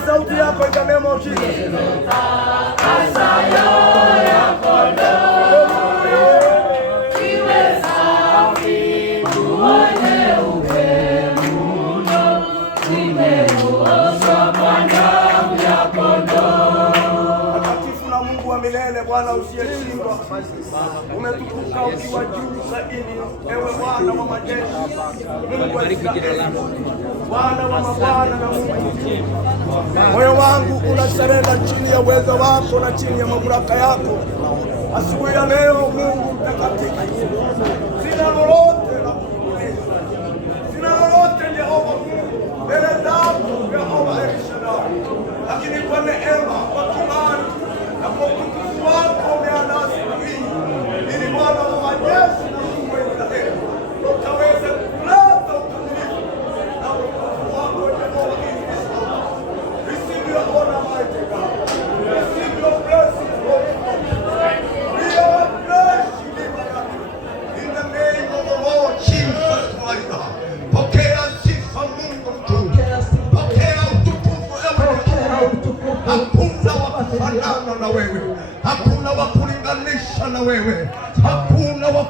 Inua sauti yako in the name of Jesus. Milele Bwana usiyeshindwa, umetukuka ukiwa juu zaidi, ewe Bwana wa majeshi, Mungu wa Israeli, Bwana wa mabwana na Mungu. Moyo wangu unasarenda chini ya uwezo wako na chini ya mamlaka yako asubuhi ya leo. Mungu mtakatifu, sina lolote la kukuliza, sina lolote Jehova Mungu mbele zako Jehova El Shaddai, lakini kwa neema, kwa kibali na kwa utukufu wako umeandaa siku hii ili Bwana wa majeshi na Mungu wa Israeli ukaweze kuleta ukamilifu na utukufu wako Jehova Kristo. Receive your honor, mighty God. Receive your blessings, Lord. We are blessed in the name of the Lord Jesus Christ. Pokea sifa Mungu mkuu. Pokea utukufu ewe Mungu. Hakuna wa kufanana na wewe, hakuna wa kulinganisha na wewe, hakuna wa